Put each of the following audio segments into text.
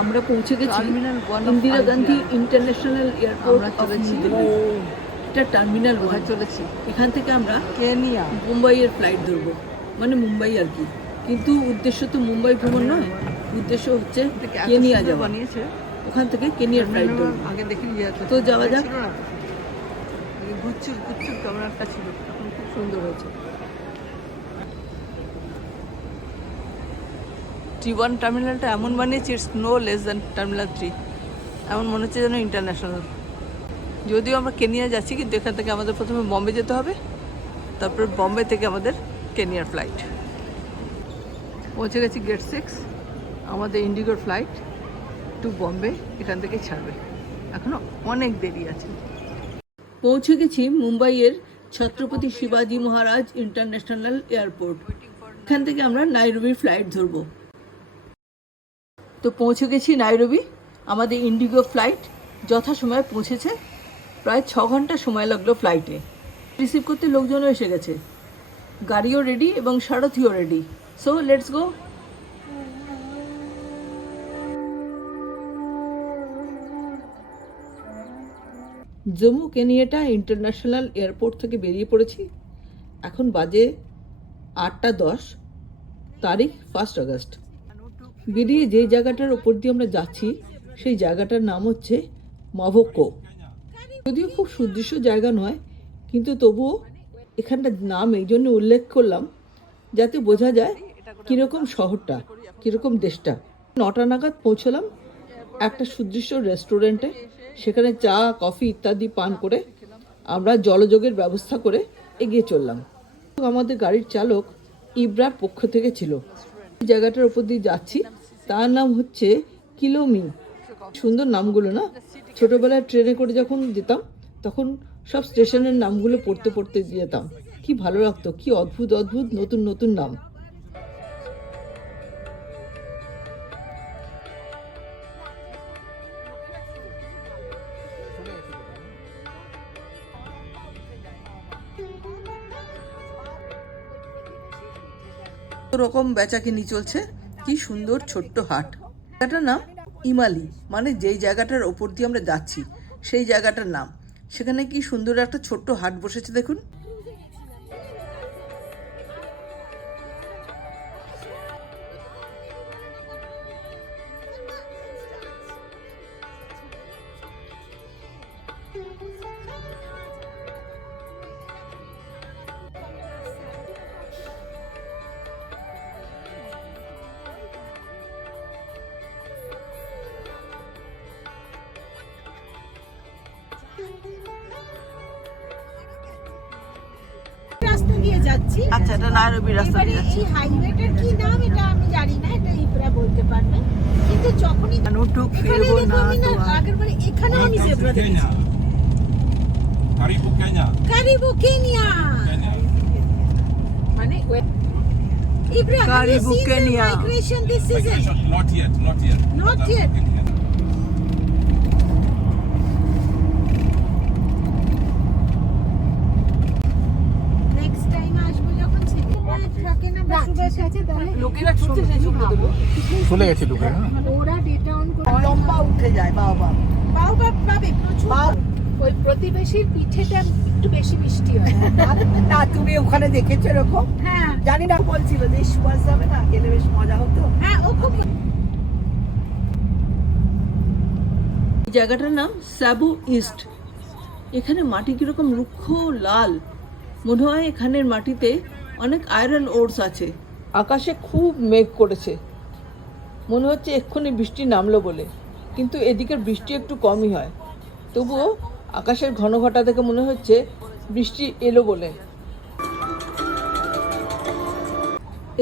আমরা পৌঁছে গেছি Indira Gandhi international airport of new Delhi. এটা টার্মিনাল ওয়ান চলেছি। এখান থেকে আমরা কেনিয়া মুম্বাইয়ের ফ্লাইট ধরবো, মানে মুম্বাই আর কি। কিন্তু উদ্দেশ্য তো মুম্বাই ভ্রমণ নয়, উদ্দেশ্য হচ্ছে কেনিয়া যাওয়া। বানিয়েছে ওখান থেকে কেনিয়ার ফ্লাইট ধরবো। আগে দেখিনি তো যাওয়া যাক। গুচ্ছুর গুচ্ছুর ক্যামেরাটা ছিল, এখন খুব সুন্দর হয়েছে। T1 টার্মিনালটা এমন বানিয়েছে, it's no less than terminal 3, এমন মনে হচ্ছে যেন ইন্টারন্যাশনাল। যদিও আমরা কেনিয়া যাচ্ছি, কিন্তু এখান থেকে আমাদের প্রথমে বম্বে যেতে হবে, তারপর বম্বে থেকে আমাদের কেনিয়ার ফ্লাইট। পৌঁছে গেছি গেট 6, আমাদের ইন্ডিগোর ফ্লাইট টু বম্বে এখান থেকে ছাড়বে, এখনও অনেক দেরি আছে। পৌঁছে গেছি মুম্বাইয়ের ছত্রপতি শিবাজি মহারাজ ইন্টারন্যাশনাল এয়ারপোর্ট। এখান থেকে আমরা নাইরোবির ফ্লাইট ধরবো। তো পৌঁছে গেছি নাইরোবি। আমাদের ইন্ডিগো ফ্লাইট যথাসময়ে পৌঁছেছে। প্রায় 6 ঘন্টা সময় লাগলো ফ্লাইটে। রিসিভ করতে লোকজনও এসে গেছে, গাড়িও রেডি এবং সারথিও ready. So let's go. Jomo Kenyatta international airport থেকে বেরিয়ে পড়েছি। এখন বাজে 8:10, তারিখ 1 আগস্ট। বেরিয়ে যে জায়গাটার ওপর দিয়ে আমরা যাচ্ছি সেই জায়গাটার নাম হচ্ছে মাভোক্কো। যদিও খুব সুদৃশ্য জায়গা নয়, কিন্তু তবুও এখানটার নাম এই জন্য উল্লেখ করলাম যাতে বোঝা যায় কীরকম শহরটা, কীরকম দেশটা। 9টা নাগাদ পৌঁছলাম একটা সুদৃশ্য রেস্টুরেন্টে। সেখানে চা, কফি ইত্যাদি পান করে আমরা জলযোগের ব্যবস্থা করে এগিয়ে চললাম। আমাদের গাড়ির চালক ইব্রার পক্ষ থেকে ছিল। জায়গাটার উপর দিয়ে যাচ্ছি, তার নাম হচ্ছে কিলোমি। সুন্দর নামগুলো না? ছোটবেলায় ট্রেনে করে যখন যেতাম তখন সব স্টেশনের নামগুলো পড়তে পড়তে যেতাম, কি ভালো লাগতো। কি অদ্ভুত অদ্ভুত নতুন নতুন নাম। রকম বেচাকিনি চলছে। কি সুন্দর ছোট্ট হাট। জায়গাটার নাম ইমালি, মানে যেই জায়গাটার ওপর দিয়ে আমরা যাচ্ছি সেই জায়গাটার নাম। সেখানে কি সুন্দর একটা ছোট্ট হাট বসেছে দেখুন। রাস্তা দিয়ে যাচ্ছি। আচ্ছা, এটা নাইরোবি রাস্তা দিয়ে যাচ্ছি। এই হাইওয়েটার কি নাম এটা আমি জানি না, এটা ইব্রা বলতে পারবে। কিন্তু যখনই নুটুক এখানে ফিরবো দেখো, না আমি না তো আর। আগের বারে এখানে আমি জেব্রা দেখেছি। Karibu Kenya. কারিবো কেনিয়া। মানে Ibra, have you Karibu seen the Kenya. migration this season? Not yet, not yet. Not But I'm yet. looking here. Next time আসবো যখন ছেলেমেয়ে থাকে না বাসুবাস আছে, তাহলে লোকেরা ছুটছে সেই ছুটে দেবো। চলে গেছে ঢুকে না ওরা ডেটা অন করে লম্বা উঠে যায় বাবা। বাবা পাবে প্রচুর। ওই প্রতিবেশীর পিঠেটা একটু বেশি মিষ্টি হয়। না, তুমি ওখানে দেখেছো এরকম? হ্ঁ জানি না, বলছিল যে সুভাষ যাবে না, গেলে বেশ মজা হতো। হ্যাঁ, ও খুব জায়গাটার নাম সাবু ইস্ট। এখানে মাটি কিরকম রুক্ষ লাল, মনে হয় এখানের মাটিতে অনেক আয়রন ওরস আছে। আকাশে খুব মেঘ করেছে, মনে হচ্ছে এক্ষুনি বৃষ্টি নামলো বলে, কিন্তু এদিকের বৃষ্টি একটু কমই হয়। তবুও আকাশের ঘন ঘটা দেখে মনে হচ্ছে বৃষ্টি এলো বলে।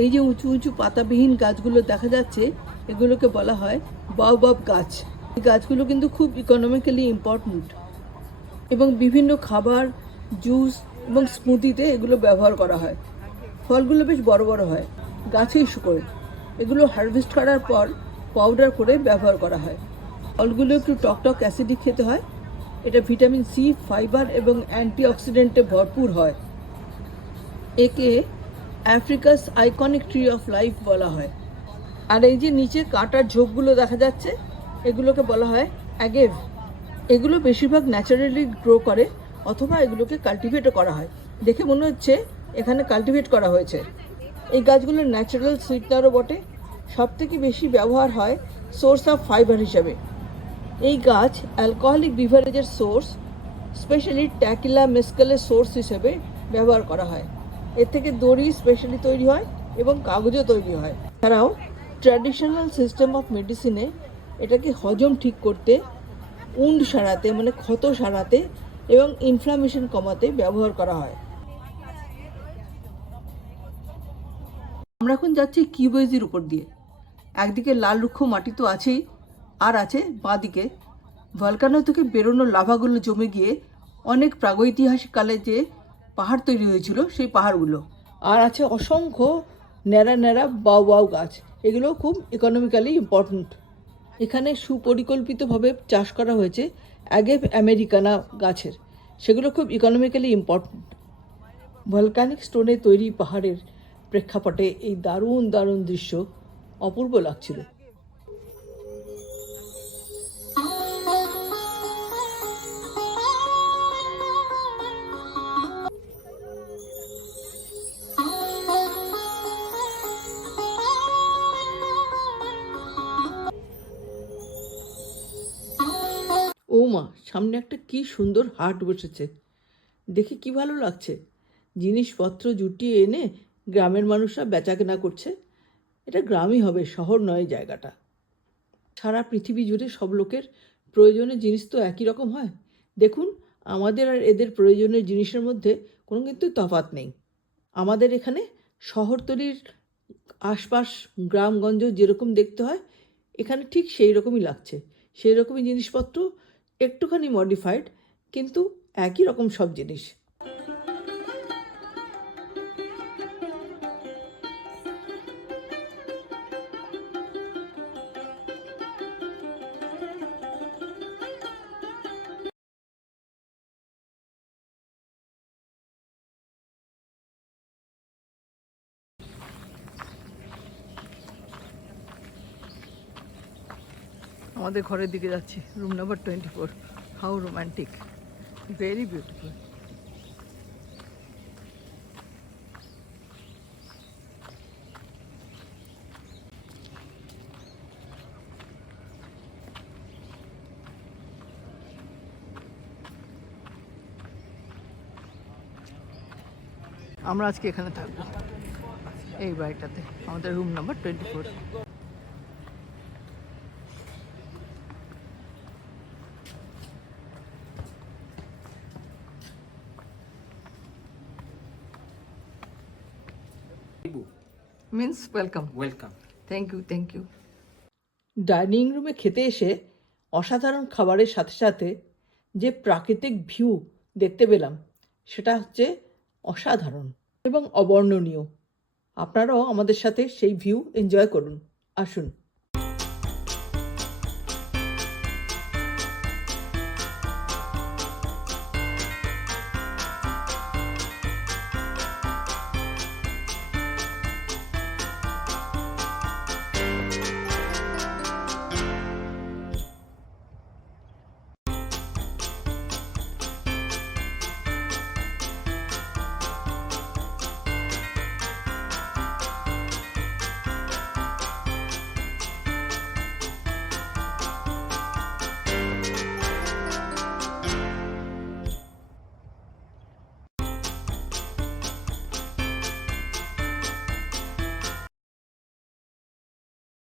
এই যে উঁচু উঁচু পাতাবিহীন গাছগুলো দেখা যাচ্ছে, এগুলোকে বলা হয় বাওবাব গাছ। এই গাছগুলো কিন্তু খুব ইকোনমিক্যালি ইম্পর্ট্যান্ট এবং বিভিন্ন খাবার, জুস এবং স্মুদিতে এগুলো ব্যবহার করা হয়। ফলগুলো বেশ বড় বড় হয়, গাছেই শুকোয়। এগুলো হারভেস্ট করার পর পাউডার করে ব্যবহার করা হয়। ফলগুলো একটু টকটক অ্যাসিডিক খেতে হয়। এটা ভিটামিন সি, ফাইবার এবং অ্যান্টিঅক্সিডেন্টে ভরপুর হয়। একে আফ্রিকাস আইকনিক ট্রি অফ লাইফ বলা হয়। আর এই যে নিচে কাঁটার ঝোপগুলো দেখা যাচ্ছে, এগুলোকে বলা হয় অ্যাগেভ। এগুলো বেশিরভাগ ন্যাচারালি গ্রো করে অথবা এগুলোকে কাল্টিভেটও করা হয়। দেখে মনে হচ্ছে এখানে কাল্টিভেট করা হয়েছে। এই গাছগুলোর ন্যাচারাল সুইটনারও বটে। সবথেকে বেশি ব্যবহার হয় সোর্স অফ ফাইবার হিসাবে। এই গাছ অ্যালকোহলিক বিভারেজের সোর্স, স্পেশালি ট্যাকিলা মেসকালের সোর্স হিসেবে ব্যবহার করা হয়। এর থেকে দড়ি স্পেশালি তৈরি হয় এবং কাগজও তৈরি হয়। এছাড়াও ট্র্যাডিশনাল সিস্টেম অফ মেডিসিনে এটাকে হজম ঠিক করতে, উন্ড সারাতে মানে ক্ষত সারাতে এবং ইনফ্লামেশন কমাতে ব্যবহার করা হয়। আমরা এখন যাচ্ছি কিউবেজির উপর দিয়ে। একদিকে লাল রুক্ষ মাটি তো আছেই, আর আছে বাঁদিকে ভলকানো থেকে বেরোনো লাভাগুলো জমে গিয়ে অনেক প্রাগৈতিহাসিক কালে যে পাহাড় তৈরি হয়েছিল সেই পাহাড়গুলো। আর আছে অসংখ্য ন্যাড়া ন্যাড়া বাউ গাছ। এগুলো খুব ইকোনমিক্যালি ইম্পর্ট্যান্ট। এখানে সুপরিকল্পিতভাবে চাষ করা হয়েছে অ্যাগেভ আমেরিকানা গাছের। সেগুলো খুব ইকোনমিক্যালি ইম্পর্ট্যান্ট। ভলকানিক স্টোনে তৈরি পাহাড়ের প্রেক্ষাপটে এই দারুণ দারুণ দৃশ্য অপূর্ব লাগছিল। ও মা, সামনে একটা কি সুন্দর হাট বসেছে, দেখে কি ভালো লাগছে। জিনিসপত্র জুটিয়ে এনে গ্রামের মানুষরা বেচাকেনা করছে। এটা গ্রামই হবে, শহর নয় জায়গাটা। সারা পৃথিবী জুড়ে সব লোকের প্রয়োজনের জিনিস তো একই রকম হয়। দেখুন, আমাদের আর এদের প্রয়োজনের জিনিসের মধ্যে কোনো কিন্তু তফাৎ নেই। আমাদের এখানে শহরতলির আশপাশ গ্রামগঞ্জ যেরকম দেখতে হয়, এখানে ঠিক সেই রকমই লাগছে। সেই রকমই জিনিসপত্র, একটুখানি মডিফাইড, কিন্তু একই রকম সব জিনিস। আমাদের ঘরের দিকে যাচ্ছি, room number 24। How romantic, very beautiful. আমরা আজকে এখানে থাকবো, এই বাড়িটাতে, আমাদের room number 24। Means welcome. Welcome. Thank you. Dining রুমে খেতে এসে অসাধারণ খাবারের সাথে সাথে যে প্রাকৃতিক ভিউ দেখতে পেলাম, সেটা হচ্ছে অসাধারণ এবং অবর্ণনীয়। আপনারাও আমাদের সাথে সেই ভিউ এনজয় করুন। আসুন।